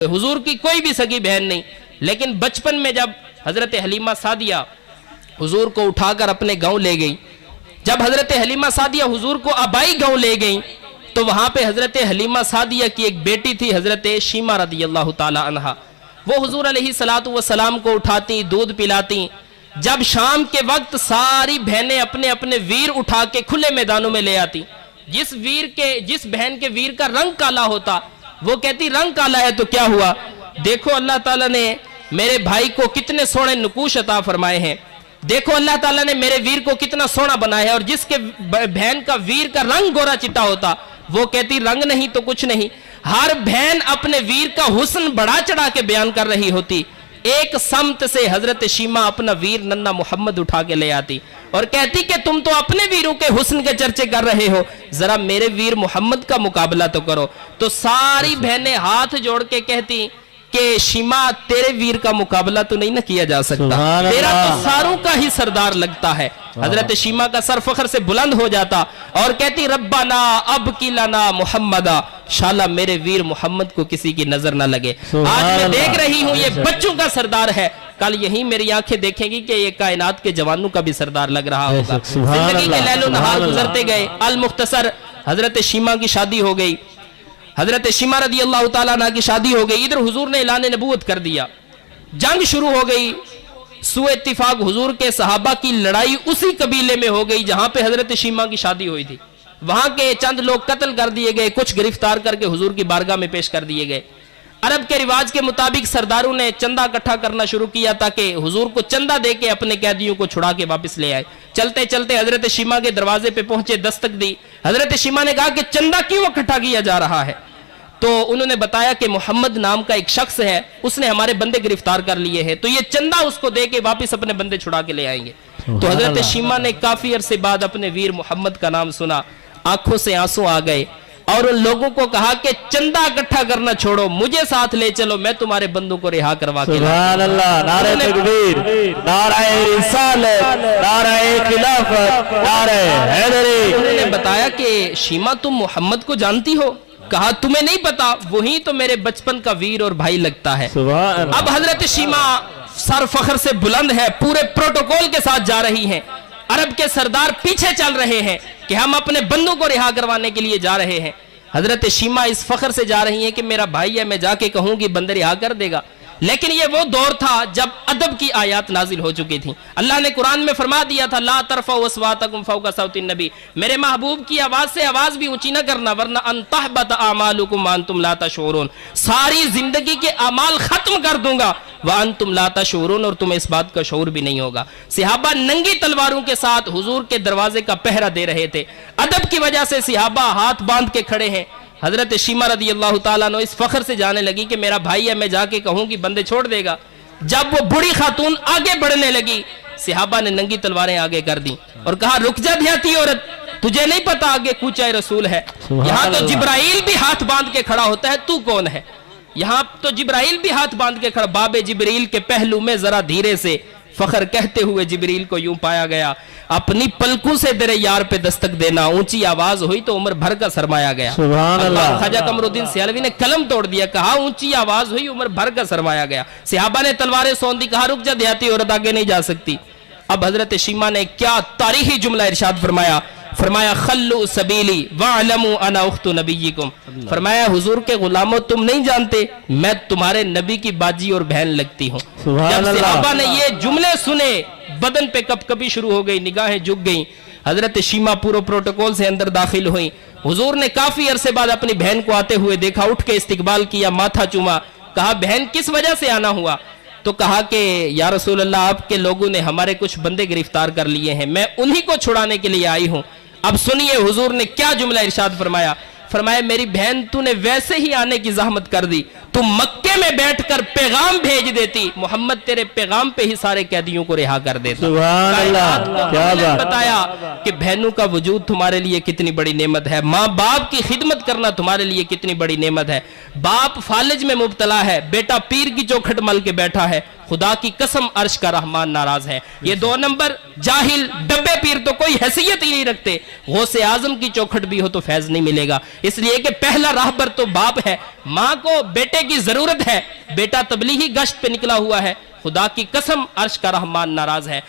हुजूर की कोई भी सगी बहन नहीं, लेकिन बचपन में जब हजरत हलीमा सादिया हुजूर को उठाकर अपने गांव ले गई, जब हजरत हलीमा सादिया हुजूर को आबाई गांव ले गई तो वहां पे हजरत हलीमा सादिया की एक बेटी थी हजरत शीमा रदी अल्लाह ताला अन्हा। वो हुजूर अलैहि सलातु व सलाम को उठाती, दूध पिलाती। जब शाम के वक्त सारी बहनें अपने अपने वीर उठा के खुले मैदानों में ले आती। जिस बहन के वीर का रंग काला होता वो कहती रंग काला है तो क्या हुआ, देखो अल्लाह ताला ने मेरे भाई को कितने सोने नुकूश अता फरमाए हैं, देखो अल्लाह ताला ने मेरे वीर को कितना सोना बनाया है। और जिसके बहन का वीर का रंग गोरा चिट्टा होता वो कहती रंग नहीं तो कुछ नहीं। हर बहन अपने वीर का हुस्न बढ़ा चढ़ा के बयान कर रही होती। एक समत से हजरत शीमा अपना वीर नन्ना मोहम्मद उठा के ले आती और कहती कि तुम तो अपने वीरों के हुस्न के चर्चे कर रहे हो, जरा मेरे वीर मोहम्मद का मुकाबला तो करो। तो सारी बहनें हाथ जोड़ के कहती कि शीमा तेरे वीर का मुकाबला तो नहीं ना किया जा सकता, तेरा तो सारों का ही सरदार लगता है। हजरत शीमा का सर फखर से बुलंद हो जाता और कहती रब्बाना अब किलाना मोहम्मदा, शाला मेरे वीर मोहम्मद को किसी की नजर ना लगे। आज मैं देख रही हूँ ये बच्चों का सरदार है, कल यही मेरी आंखें देखेंगी कि ये कायनात के जवानों का भी सरदार लग रहा होगा। जिंदगी के लैलो नहार गुजरते गए। अल मुख्तसर हजरत शीमा की शादी हो गई, हजरत शीमा रदी अल्लाह ताला अन्हा की शादी हो गई। इधर हुजूर ने ऐलान नबूवत कर दिया, जंग शुरू हो गई। सू इत्तिफाक हुजूर के सहाबा की लड़ाई उसी कबीले में हो गई जहां पे हजरत शीमा की शादी हुई थी। वहां के चंद लोग कत्ल कर दिए गए, कुछ गिरफ्तार करके हुजूर की बारगाह में पेश कर दिए गए। अरब के रिवाज के मुताबिक सरदारों ने चंदा इकट्ठा करना शुरू किया ताकि हुजूर को चंदा देके अपने कैदियों को छुड़ा के वापस ले आए। चलते चलते हजरत शीमा के दरवाजे पे पहुंचे, दस्तक दी। हजरत शीमा ने कहा कि चंदा क्यों इकट्ठा किया जा रहा है? तो उन्होंने बताया कि मोहम्मद नाम का एक शख्स है, उसने हमारे बंदे गिरफ्तार कर लिए हैं, तो ये चंदा उसको दे के वापिस अपने बंदे छुड़ा के ले आएंगे। तो हजरत शीमा ने काफी अरसे बाद अपने वीर मोहम्मद का नाम सुना, आंखों से आंसू आ गए और उन लोगों को कहा कि चंदा इकट्ठा करना छोड़ो, मुझे साथ ले चलो, मैं तुम्हारे बंदों को रिहा करवा के सुभान अल्लाह, नारे तकबीर, नारे रिसालत, नारे खिलाफत, नारे हैदरी। उन्होंने बताया कि शीमा तुम मोहम्मद को जानती हो? कहा तुम्हें नहीं पता, वही तो मेरे बचपन का वीर और भाई लगता है। अब हजरत शीमा सर फखर से बुलंद है, पूरे प्रोटोकॉल के साथ जा रही हैं। अरब के सरदार पीछे चल रहे हैं कि हम अपने बंदों को रिहा करवाने के लिए जा रहे हैं। हजरत शीमा इस फखर से जा रही हैं कि मेरा भाई है, मैं जाके कहूंगी बंदे रिहा कर देगा। लेकिन ये वो दौर था जब अदब की आयत नाजिल हो चुकी थी। अल्लाह ने कुरान में फरमा दिया था ला तरफउ अस्वातकुम फौका सौतिन नबी, मेरे महबूब की आवाज से आवाज भी ऊंची न करना वरना अन तहबत आमालुकुम व अंतुम ला तशऊरून, सारी जिंदगी के अमाल खत्म कर दूंगा व अंतुम ला तशऊरून, और तुम्हें इस बात का शऊर भी नहीं होगा। सहाबा नंगी तलवारों के साथ हुजूर के दरवाजे का पहरा दे रहे थे। अदब की वजह से सहाबा हाथ बांध के खड़े हैं। हजरत शीमा रदी अल्लाह ताला अन्हा इस फखर से जाने लगी कि मेरा भाई है, मैं जाके कहूंगी बंदे छोड़ देगा। जब वो बूढ़ी खातून आगे बढ़ने लगी, सहाबा ने नंगी तलवारें आगे कर दी और कहा रुक जा ध्याती औरत, तुझे नहीं पता आगे कूचा रसूल है। यहाँ तो जिब्राइल भी हाथ बांध के खड़ा होता है, तू कौन है? यहाँ तो जिब्राइल भी हाथ बांध के खड़ा। बाबे जिब्रील के पहलू में जरा धीरे से फखर कहते हुए जिब्रील को यूं पाया गया, अपनी पलकों से तेरे यार पे दस्तक देना, ऊंची आवाज हुई तो उम्र भर का सरमाया गया। ख्वाजा कमरुद्दीन सियालवी ने कलम तोड़ दिया, कहा ऊंची आवाज हुई उम्र भर का सरमाया गया। सहाबा ने तलवारें सौंध दी, कहा रुक जा देहाती औरत आगे नहीं जा सकती। अब हजरत शीमा ने क्या तारीखी जुमला इरशाद फरमाया, फरमाया खल्लू सबीली वअलमू अना उख्तु नबिय्यिकुम, फरमाया हुजूर के गुलामों तुम नहीं जानते मैं तुम्हारे नबी की बाजी और बहन लगती हूँ। जब सहाबा ने ये जुमले सुने बदन पे कपकपी शुरू हो गई, निगाहें झुक गईं। हजरत शीमा पूरे प्रोटोकॉल से अंदर दाखिल हुई। हुजूर ने काफी अरसे बाद अपनी बहन को आते हुए देखा, उठ के इस्तकबाल किया, माथा चूमा। कहा बहन किस वजह से आना हुआ? तो कहा कि या रसूल अल्लाह आपके लोगों ने हमारे कुछ बंदे गिरफ्तार कर लिए हैं, मैं उन्हीं को छुड़ाने के लिए आई हूं। अब सुनिए हुजूर ने क्या जुमला इरशाद फरमाया, फरमाया मेरी बहन तूने वैसे ही आने की जहमत कर दी, तू मक्के में बैठकर पैगाम भेज देती, मोहम्मद तेरे पैगाम पे ही सारे कैदियों को रिहा कर देता। सुभान अल्लाह, क्या बात। बताया कि बहनों का वजूद तुम्हारे लिए कितनी बड़ी नेमत है, माँ बाप की खिदमत करना तुम्हारे लिए कितनी बड़ी नेमत है। बाप फालिज में मुब्तला है, बेटा पीर की चौखट मल के बैठा है, خدا کی قسم عرش کا رحمان ناراض ہے۔ یہ 2 نمبر جاہل ڈبے پیر تو کوئی حیثیت ہی نہیں رکھتے، غوث اعظم کی چوکھٹ بھی ہو تو فیض نہیں ملے گا، اس لیے کہ پہلا راہبر تو باپ ہے۔ ماں کو بیٹے کی ضرورت ہے، بیٹا تبلیغی گشت پہ نکلا ہوا ہے، خدا کی قسم عرش کا رحمان ناراض ہے۔